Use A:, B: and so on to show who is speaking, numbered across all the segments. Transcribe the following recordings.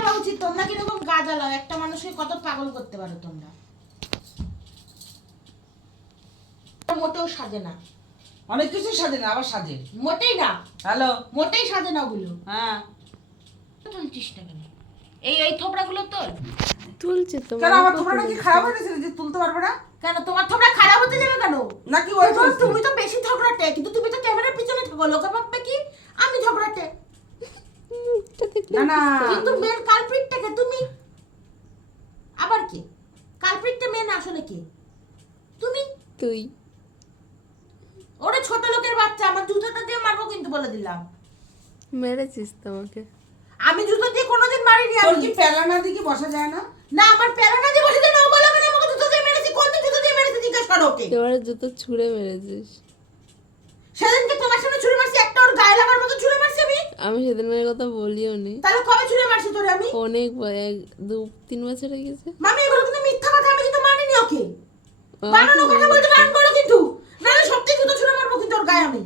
A: বলা উচিত। তোমরা কীরকম গা জ্বালাও একটা মানুষকে কত পাগল করতে পারো তোমরা? মোটেও সাজে না।
B: অনেক কিছু সাজে না আবার সাজে।
A: মোটেই না।
B: হ্যালো?
A: মোটেই সাজে না ওগুলো।
B: হ্যাঁ।
A: তুলছিস না কেন? এই এই থোবড়াগুলো তোল।
C: তুলছে তো
B: কেন আমার থোবড়াটা কি খারাপ হয়ে গেছে যে তুলতে পারবে না?
A: কেন তোমার থোবড়া খারাপ হতে যাবে কেন?
B: নাকি ওই
A: তুমি তো বেশি ঝগড়াটে কিন্তু তুমি তো ক্যামেরার পিছনে থাকো লোকে ভাববে কি? আমি
C: দেখলে
B: না না।
A: কিন্তু মেন কালপ্রিটটাকে তুমি? আবার কি? কালপ্রিটটা মেন আসলে কি? তুমি?
C: তুই।
A: ওরা ছোট লোকের বাচ্চা আমার জুতোটা দিয়ে মারবো কিন্তু বলে দিলাম।
C: মেরেছিস তোমাকে।
A: আমি জুতো দিয়ে কোনোদিন মারিনি আমি
B: কি প্যালানা দিকে বসা যায় না?
A: না আমার প্যারানা দিয়ে বসে দিয়ে না বলে আমি আমাকে জুতো দিয়ে মেরেছি কোন দিন জুতো দিয়ে মেরেছি জিজ্ঞেস করো ওকে।
C: এবারে জুতো ছুঁড়ে মেরেছিস
A: সেদিনকে তোমার সামনে ছুড়ে মারছি ওর গায়ে লাগার মতো ছুড়ে মারছি আমি?
C: আমি সেদিনের কথা বলিও নি।
A: তাহলে কবে ছুড়ে মারছি তোরে আমি?
C: অনেক এক দু তিন বছর হয়ে গেছে।
A: মামি এগুলো কিন্তু মিথ্যা কথা আমি কিন্তু মানিনি ওকে। বানানো কথা বলতে। গান করো কিন্তু। নাহলে সত্যি জুতো ছুড়ে মারবো কিন্তু ওর গায়ে আমি।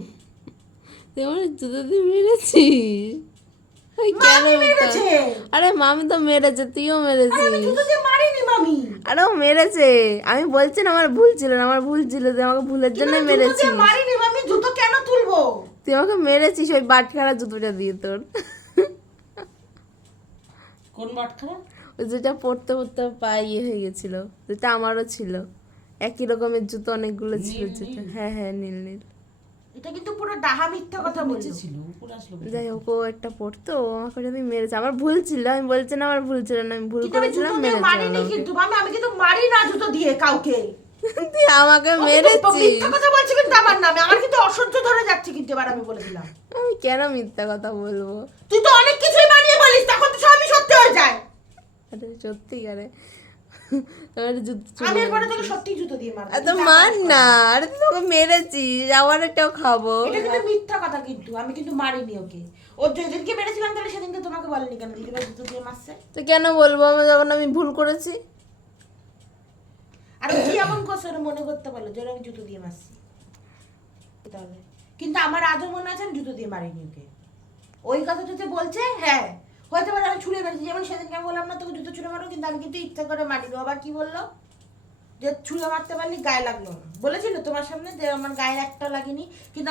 C: জুতো দিয়ে মেরেছিস? কেন?
A: মেরেছে।
C: আরে মামি তো মেরেছে তুইও
A: আমি
C: মেরেছিস। আরে ও মেরেছে। আমি বলছি না আমার ভুল ছিল না আমার ভুল ছিল তুই আমাকে ভুলের জন্য
A: দিয়ে মারিনি মামি জুতো কেন তুলবো
C: তুই আমাকে মেরেছিস ওই বাটখারা জুতোটা দিয়ে তোর।
B: কোন বাটখারা?
C: ওই যেটা পড়তে পড়তে পায়ে ইয়ে হয়ে গেছিল যেটা আমারও ছিল। একই রকমের জুতো অনেকগুলো ছিল যেটা। হ্যাঁ হ্যাঁ নীল নীল।
A: এটা কিন্তু পুরো ডাহা মিথ্যা কথা?
C: যাই হোক ও একটা পড়তো ও আমাকে যদি মেরেছে। আমার ভুল ছিল আমি বলছি না আমার ভুল ছিল না আমি ভুল করেছিলাম মেরেছে
A: কিন্তু মামি আমি কিন্তু মারি না জুতো দিয়ে কাউকে।
C: তুই আমাকে মেরেছিস।
A: মিথ্যা কথা বলছি কিন্তু আমার নামে। আমার কিন্তু অসহ্য ধরে যাচ্ছে কিন্তু এবার আমি বলে দিলাম।
C: আমি কেন মিথ্যা কথা বলব?
A: তুই তো অনেক কিছুই বানিয়ে বলিস তখন তো সবই সত্যি হয়ে যায়।
C: আরে সত্যি আরে আমার
A: আমি এরপরে তোকে সত্যি জুতো দিয়ে মারবো।
C: এত মান না আরে তুই তোকে মেরেছিস আবার এটাও খাব।
A: এটা কিন্তু মিথ্যা কথা কিন্তু আমি কিন্তু মারিনি ওকে। ও যেদিনকে মেরেছিলাম তাহলে সেদিনকে তোমাকে বলেনি কেন? দিদিভাই জুতো দিয়ে মারছে।
C: তো কেন বলব? আমি যখন আমি ভুল করেছি?
A: আর কি এমন করছে মনে করতে পারল? যে আমি জুতো দিয়ে মারছি। তাহলে। কিন্তু আমার আজও মনে আছে আমি জুতো দিয়ে মারিনি ওকে। ওই কথাটা যে বলছে হ্যাঁ। হয়তো পারে আমি ছুঁড়ে মেরেছি। যেমন সেদিনকে আমি বললাম না তোকে জুতো ছুঁড়ে মারো কিন্তু আমি কিন্তু ইচ্ছা করে মারিনি। আবার কি বলল? যে ছুঁড়ে মারতে পারলি গায়ে লাগল না। বলেছিল তোমার সামনে যে আমার গায়ে একটা লাগেনি কিন্তু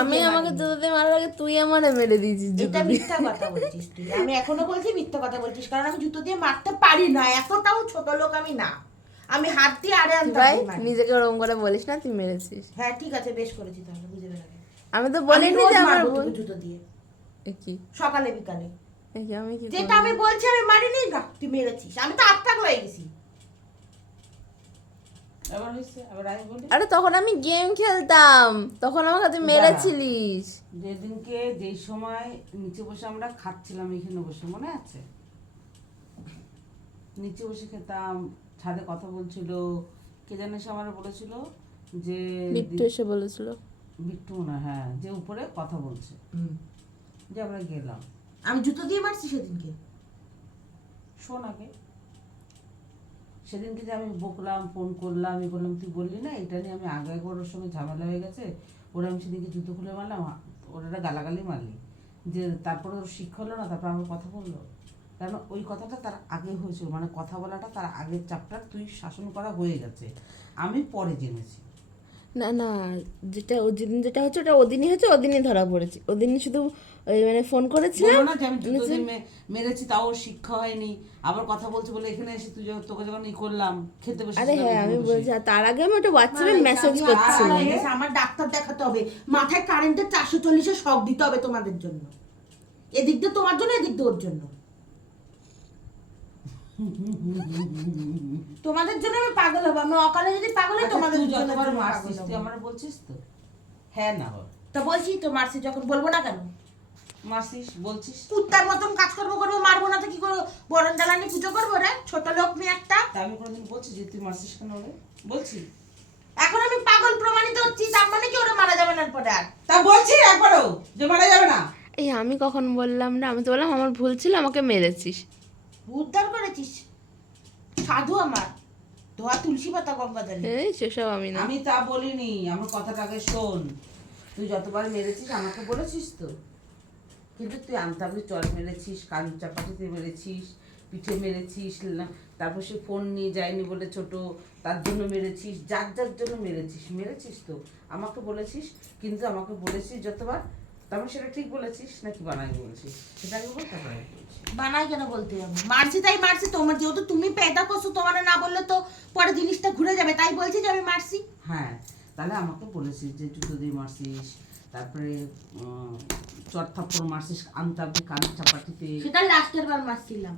A: আমি
C: আমাকে জুতো দিয়ে মারার আগে তুই আমারে মেরে দিয়েছিস
A: এটা মিথ্যা কথা বলছিস তুই। আমি এখনও বলছি মিথ্যা কথা বলছিস কারণ আমি জুতো দিয়ে মারতে পারি না। এতটাও ছোট লোক আমি না। আমি হাত দিয়ে আড়ে আনতে
C: ভাই
A: পারি
C: নিজেকে ওরকম করে বলিস না তুই মেরেছিস।
A: হ্যাঁ ঠিক আছে বেশ করেছি তাহলে বুঝে গেলাম।
C: আমি তো বলিনি যে আমার
A: তোকে জুতো দিয়ে।
C: এ কি?
A: সকালে বিকালে।
C: এ কি আমি কি
A: যেটা আমি বলছি আমি মারিনি না তুই মেরেছিস। আমি তো আত্মাক হয়ে গেছি।
C: আরে তখন আমি গেম খেলতাম। তখন আমাকে তুই মেরেছিলিস।
B: যেদিনকে যেই সময় নিচে বসে আমরা খাচ্ছিলাম এখানে বসে মনে আছে? নিচে বসে খেতাম ছাদে কথা বলছিল। কে জানে সে আমার বলেছিল যে
C: বিট্টু এসে বলেছিল।
B: বিট্টু মনে হয়, হ্যাঁ যে উপরে কথা বলছে। যে আমরা গেলাম।
A: আমি জুতো দিয়ে মারছি সেদিনকে।
B: শোন আগে। সেদিনকে যে আমি বকলাম ফোন করলাম আমি বললাম তুই বললি না এটা নিয়ে আমি আগে একবার ওর সঙ্গে ঝামেলা হয়ে গেছে। ওরা আমি সেদিনকে জুতো খুলে মারলাম ওরা গালাগালি মারলি। যে তারপরে ওর শিক্ষা হলো না তারপর আমার কথা বলল? কারণ ওই কথাটা তার আগে হয়েছিল মানে কথা বলাটা তার আগের চাপটা তুই শাসন করা হয়ে গেছে। আমি পরে জেনেছি।
C: না না যেটা যেদিন যেটা হচ্ছে ওটা ওদিনই হচ্ছে ওদিনই ধরা পড়েছি। ওদিনই শুধু ওই মানে ফোন করেছিলাম।
B: না যে আমি দিয়ে মেরেছি তাও শিক্ষা হয়নি। আবার কথা বলছে বলে এখানে এসে তুই তোকে যখন ই করলাম খেতে বসে
C: আরে হ্যাঁ আমি বলছি আর তার আগে আমি ওটা হোয়াটসঅ্যাপে মেসেজ করছিলাম।
A: আমার ডাক্তার দেখাতে হবে। মাথায় কারেন্টের চারশো চল্লিশে শখ দিতে হবে তোমাদের জন্য। এদিক দিয়ে তোমার জন্য এদিক দিয়ে ওর জন্য। তোমাদের জন্য আমি পাগল হব আমি অকালে যদি পাগল হই তোমাদের জন্য
B: মারছিস তুই আমার বলছিস তো? হ্যাঁ না
A: তা বলছি তো মারছি যখন বলব না কেন?
B: মারছিস বলছিস?
A: কুত্তার মতন কাজ করব করব মারবো না তো কি করব? বরণ জ্বালানি পুজো করব রে ছোট লোক মেয়ে একটা।
B: আমি কোনোদিন বলছি যে তুই মারছিস কেন ওরে বলছি।
A: এখন আমি পাগল প্রমাণিত হচ্ছি তার মানে কি ওরা মারা যাবে না পরে আর?
B: তা বলছি একবারও যে মারা যাবে না।
C: এই আমি কখন বললাম না? আমি তো বললাম আমার ভুল ছিল আমাকে মেরেছিস।
A: উদ্ধার করেছিস? সাধু আমার। ধোয়া তুলসী পাতা গঙ্গা
C: এই সেসব আমি না।
B: আমি তা বলিনি। আমার কথাটা আগে শোন। তুই যতবার মেরেছিস আমাকে বলেছিস তো। কিন্তু তুই আমতাবলি চল মেরেছিস কান চাপাটিতে মেরেছিস পিঠে মেরেছিস তারপর সে ফোন নিয়ে যায়নি বলে ছোট তার জন্য মেরেছিস যার যার জন্য মেরেছিস মেরেছিস তো। আমাকে বলেছিস কিন্তু আমাকে বলেছিস যতবার তারপর সেটা ঠিক বলেছিস নাকি বানাই বলেছিস? সেটা আগে বল তারপর আমি বলছি।
A: বানাই কেন বলতে যাব মারছি তাই মারছি তোমার যেহেতু তুমি পেদা করছ তোমার না বললে তো পরে জিনিসটা ঘুরে যাবে তাই বলছি যে আমি মারছি।
B: হ্যাঁ তাহলে আমাকে বলেছিস যে জুতো দিয়ে মারছিস তারপরে চট থাপ্পড় মারছিস আনতাবি কান চাপাটিতে।
A: সেটা লাস্টের বার মারছিলাম।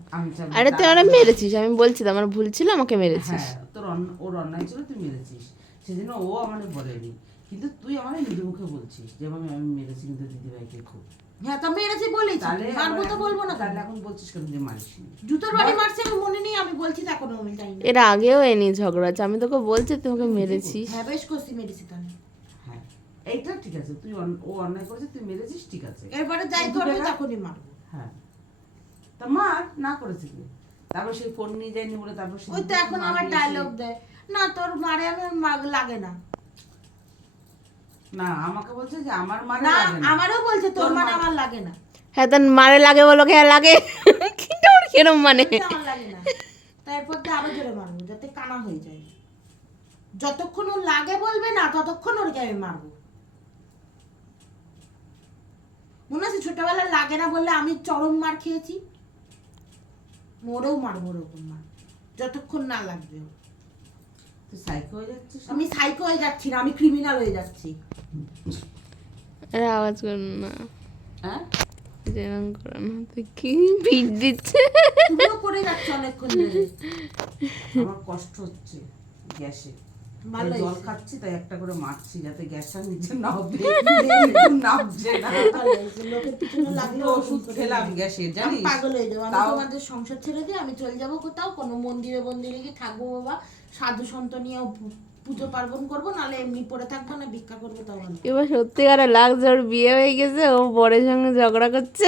C: আরে তুই আমার মেরেছিস আমি বলছি তো, আমার ভুল ছিল আমাকে মেরেছিস।
B: হ্যাঁ তোর অন্য- ওর অন্যায় ছিল তুই মেরেছিস। সেজন্য ও আমাকে বলেনি। কিন্তু তুই আমার নিজে মুখে বলছিস যে আমি আমি মেরেছি কিন্তু দিদিভাইকে খুব।
A: হ্যাঁ তো মেরেছি
B: তাহলে
A: মারবো
B: আমার
A: তো বলব না
B: তাহলে এখন বলছিস কেন যে মারিস
A: জুতোর বাড়ি মারছি আমি মনে নেই আমি বলছি তো আমি জানি
C: এর আগেও এ নিয়ে ঝগড়া আছে আমি তোকে বলছি তোমাকে মেরেছি
A: হ্যাঁ বেশ করছি মেরেছি তাহলে।
B: হ্যাঁ এইটা ঠিক আছে তুই ও অন্যায় করেছে তুই মেরেছিস ঠিক আছে।
A: এরপরে যাই
B: কিন্তু
A: করবে তখনই মারবো।
B: হ্যাঁ। তা মার না করেছে কি? তারপর সেই ফোন নিয়ে যায়নি বলে তারপর
A: ওই তো এখন আমার। ডায়লগ দেয়। না তোর মারে আমার মা- লাগে না।
B: না আমাকে বলছে যে আমার মানে
A: না
B: লাগে না।
A: আমারও বলছে তোর
B: তোর
A: মানে আমার লাগে না।
C: হ্যাঁ তখন মারে লাগে বলো কে লাগে। কিন্তু ওর কিরম মানে?
A: বলছে আমার লাগে না। তারপর তো আরও জোরে মারবো যাতে কানা হয়ে যায়। যতক্ষণ ওর লাগে বলবে না ততক্ষণ ওরকে আমি মারবো। মনে আছে ছোটবেলায় লাগে না বললে আমি চরম মার খেয়েছি? মোরেও মারবো ওরকম মার যতক্ষণ না লাগবে ওর।
B: তুই সাইকো হয়ে যাচ্ছিস?
A: আমি সাইকো হয়ে যাচ্ছি না আমি ক্রিমিনাল হয়ে যাচ্ছি।
C: আরে আওয়াজ কর না।
B: হ্যাঁ?
C: যেরকম করো না তুই কি ভিড় দিচ্ছে?
A: তুমিও করে যাচ্ছ অনেকক্ষণ ধরে।
B: আমার কষ্ট হচ্ছে গ্যাসে। জল খাচ্ছি তাই একটা করে মারছি যাতে গ্যাসটা নিচে নামবে। নামছে না।
A: ভালো হয়েছে। লোকের পিছনে লাগলে
B: দুটো ওষুধ খেলাম গ্যাসের জানিস?
A: পাগল হয়ে যাব আমি তোমাদের সংসার ছেড়ে দিয়ে আমি চলে যাব কোথাও কোনো মন্দিরে মন্দিরে গিয়ে থাকব বাবা। সাধু সন্ত নিয়ে পুজো পার্বণ করব নাহলে এমনি পড়ে থাকব না ভিক্ষা করব ভালো।
C: এবার সত্যিকারে লাগছে ওর বিয়ে হয়ে গেছে ও বরের সঙ্গে ঝগড়া করছে।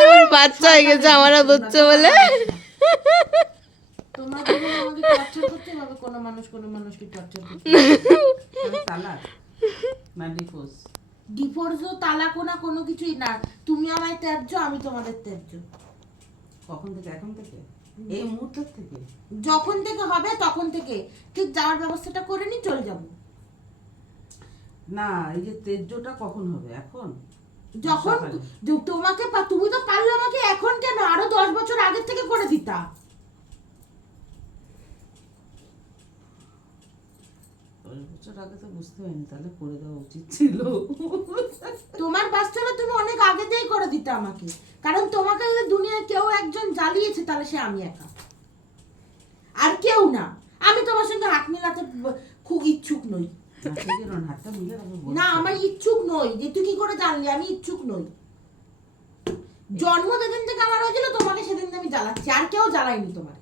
C: এবার বাচ্চা হয়ে গেছে হচ্ছে বলে।
A: তোমরা যেভাবে আমাকে টর্চার করতে এভাবে কোনো মানুষ কোনো মানুষকে টর্চার করতে
B: না। ডিভোর্স
A: তালাকও না কোনো কিছুই না। তুমি আমায় ত্যায্য আমি তোমাদের ত্যায্য।
B: কখন থেকে? এখন থেকে? এই মুহূর্তের থেকে?
A: যখন থেকে হবে তখন থেকে। ঠিক যাওয়ার ব্যবস্থাটা করে নি চলে যাব।
B: না এই যে তেজ্যটা কখন হবে? এখন?
A: যখন তোমাকে পা- তুমি তো পারলে আমাকে এখন কেন? আরও দশ বছর আগের থেকে করে দিতা।
B: দশ বছর আগে তো বুঝতে পারিনি তাহলে করে দেওয়া উচিত ছিল।
A: তোমার বাচ্চারা তুমি অনেক আগে থেকেই করে দিতে আমাকে। কারণ তোমাকে যদি দুনিয়ায় কেউ একজন জ্বালিয়েছে তাহলে সে আমি একা। আর কেউ না। আমি তোমার সঙ্গে হাত মিলাতে খুব ইচ্ছুক নই।
B: না,
A: আমার ইচ্ছুক নই যে তুই কি করে জানলি? আমি ইচ্ছুক নই। জন্ম যেদিন থেকে আমার হয়েছিল তোমাকে সেদিন আমি জ্বালাচ্ছি। আর কেউ জ্বালায়নি তোমার।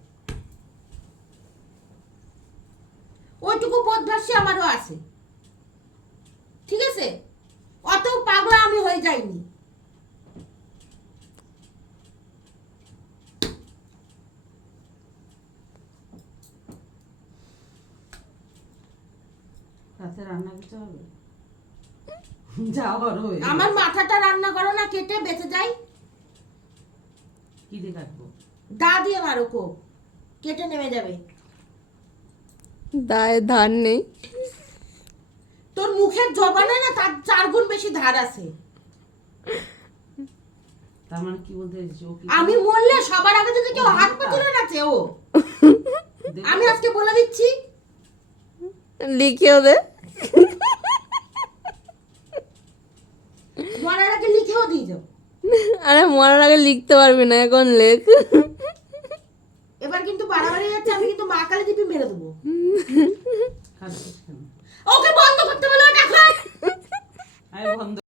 A: ওইটুকু বোধভাসী আমারও আছে। ঠিক আছে? অত পাগলা আমি হয়ে যাইনি।
B: রাতে রান্না কিছু হবে? যাওয়ার হয়ে
A: আমার মাথাটা রান্না করো না কেটে বেঁচে যাই।
B: কি দিয়ে কাটবো?
A: দা দিয়ে মারো কো কেটে নেমে যাবে।
C: দায়ে ধার নেই।
A: তোর মুখের জবানে না তার চার গুণ বেশি ধার আছে।
B: তার মানে কি বলতে
A: আমি মরলে সবার আগে যদি কেউ হাত পা তুলে নাচে ও আমি আজকে বলে দিচ্ছি।
C: লিখেও দে।
A: মরার আগে লিখেও দিয়ে যাও।
C: আরে মরার আগে লিখতে পারবি না এখন লেখ।